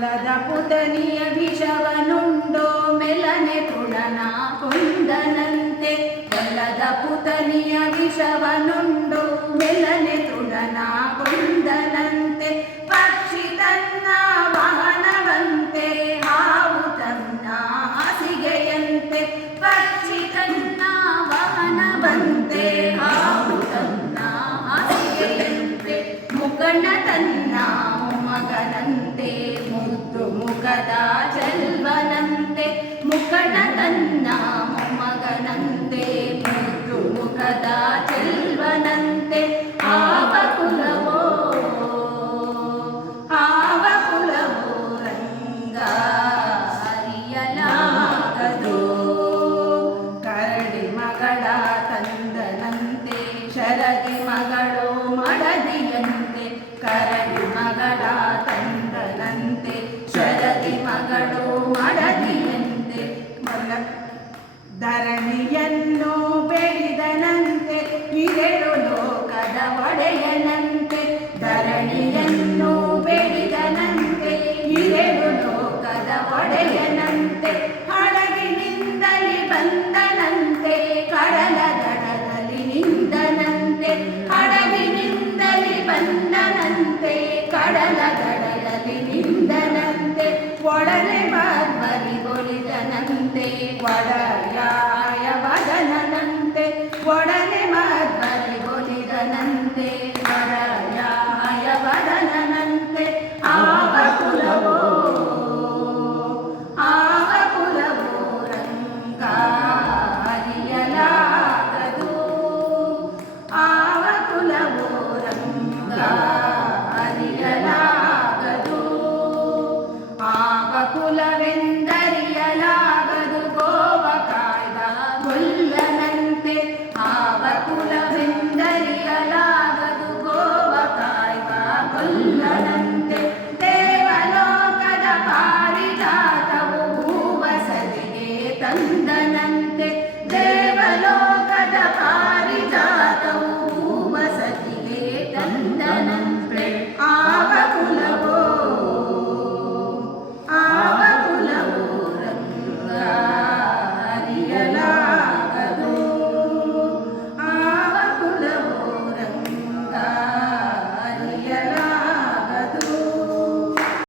ಕುಲದ ಪುತನಿಯ ವಿಷವನುಂಡೋ ಮೆಲನೆ ತೃಣನ ಕೊಂದನಂತೆ ಕುಲದ ಪುತನಿಯ ವಿಷವನುಂಡೋ ಮೆಲನೆ ತೃಣನ ಕೊಂದನಂತೆ ಪಕ್ಷಿ ತನ್ನ ವಾಹನವಂತೆ ಹಾವು ತನ್ನ ಹಾಸಿಗೆಯಂತೆ ಪಕ್ಷಿ ತನ್ನ ವಾಹನವಂತೆ ಹಾವು ತನ್ನ ಹಾಸಿಗೆಯಂತೆ ಮುಖಂಡ ತನ್ನ ಮಗನಂತೆ ಮುದ್ದು ಮುಖದ ಚೆಲ್ವನಂತೆ ಮುಖಂಡ ತನ್ನ ಮಗನಂತೆ ಮುದ್ದು ಮುಖದ ಚೆಲ್ವನಂತೆ ಆವ ಕುಲವೋ ರಂಗ ಅರಿಯಲಾಗದು ಕರಡಿ ಮಗಳ ತಂದನಂತೆ ಶರದಿ ಮಗಳು ಮಡದಿಯಂತೆ ಕರಡಿ ಮಗಳ ತಂದನಂತೆ ಶರದಿ ಮಗಳು ಮಡದಿಯಂತೆ ಧರಣಿಯನ್ನು ಬೆಳೆದನಂತೆ ಇರೆಡು ಲೋಕದ ಒಡೆಯನಂತೆ ಧರಣಿಯನ್ನು ಬೆಳೆದನಂತೆ ಇರೆಡು ಲೋಕದ ಒಡೆಯನಂತೆ ಹಡಗಿನಿಂದಲೇ ಬಂದನಂತೆ ಕಡಲ ದಡದಲ್ಲಿ ನಿಂದನಂತೆ ಹಡಗಿನಿಂದಲೇ ಬಂದನಂತೆ ಕಡಲ ದಡದಲ್ಲಿ ನಿಂದನಂತೆ ಒಡನೆ ಬರ್ಬರಿಗೊಳಿದನಂತೆ ಒಡೆಯಾಯ ವದನನಂತೆ ಒಡನೆ ಬರ್ಬರಿಗೊಳಿದನಂತೆ ಒಡೆಯಾಯ ವದನನಂತೆ ಆವ ಕುಲವೋ ರಂಗ ಅರಿಯಲಾಗದು ಆವ ಕುಲವೋ ರಂಗ